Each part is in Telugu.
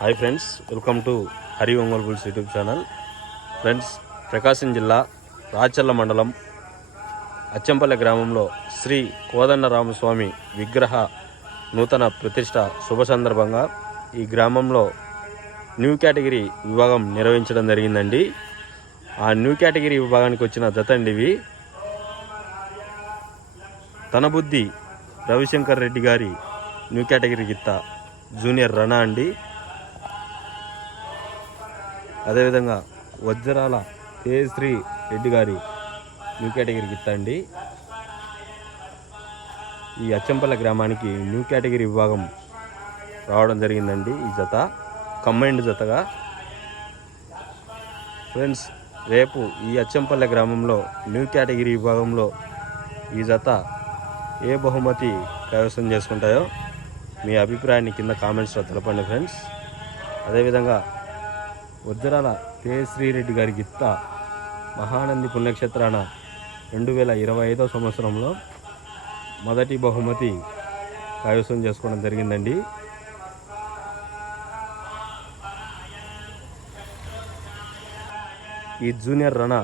Hi friends welcome to Hari Ongole bulls YouTube channel. Friends Prakasam జిల్లా రాచల్ల మండలం అచ్చంపల్లె గ్రామంలో శ్రీ కోదండరామస్వామి విగ్రహ నూతన ప్రతిష్ట శుభ సందర్భంగా ఈ గ్రామంలో న్యూ కేటగిరీ విభాగం నిర్వహించడం జరిగిందండి. ఆ న్యూ కేటగిరీ విభాగానికి వచ్చిన జతండి ఇవి. తన బుద్ధి రవిశంకర్ రెడ్డి గారి న్యూ కేటగిరీ గిత్త జూనియర్ రణా అండి. అదేవిధంగా వజ్రాల కేశ్రీ రెడ్డి గారి న్యూ కేటగిరీకి గిత్త అండి ఈ అచ్చంపల్లె గ్రామానికి న్యూ కేటగిరీ విభాగం రావడం జరిగిందండి. ఈ జత కంబైండ్ జతగా. ఫ్రెండ్స్ రేపు ఈ అచ్చంపల్లె గ్రామంలో న్యూ కేటగిరీ విభాగంలో ఈ జత ఏ బహుమతి కైవసం చేసుకుంటాయో మీ అభిప్రాయాన్ని కింద కామెంట్స్లో తెలపండి ఫ్రెండ్స్ అదేవిధంగా వజ్రాల తేశ్రీరెడ్డి గారి గిత్త మహానంది పుణ్యక్షేత్రాన రెండు వేల ఇరవై ఐదో సంవత్సరంలో మొదటి బహుమతి కైవసం చేసుకోవడం జరిగిందండి. ఈ జూనియర్ రణ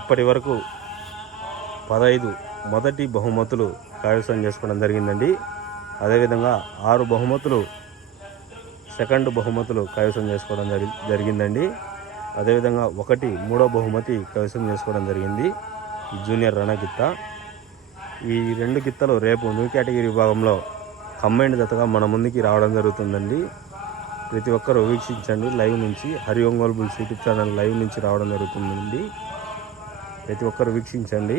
ఇప్పటి వరకు పదహైదు మొదటి బహుమతులు కైవసం చేసుకోవడం జరిగిందండి. అదేవిధంగా ఆరు బహుమతులు సెకండ్ బహుమతులు కైవసం చేసుకోవడం జరి జరిగిందండి. అదేవిధంగా ఒకటి మూడో బహుమతి కైవసం చేసుకోవడం జరిగింది. జూనియర్ రణ గిత్త. ఈ రెండు గిత్తలు రేపు న్యూ కేటగిరీ విభాగంలో కంబైండ్ జతగా మన ముందుకి రావడం జరుగుతుందండి. ప్రతి ఒక్కరూ వీక్షించండి. లైవ్ నుంచి Hari Ongole bulls YouTube channel live నుంచి రావడం జరుగుతుందండి. ప్రతి ఒక్కరు వీక్షించండి.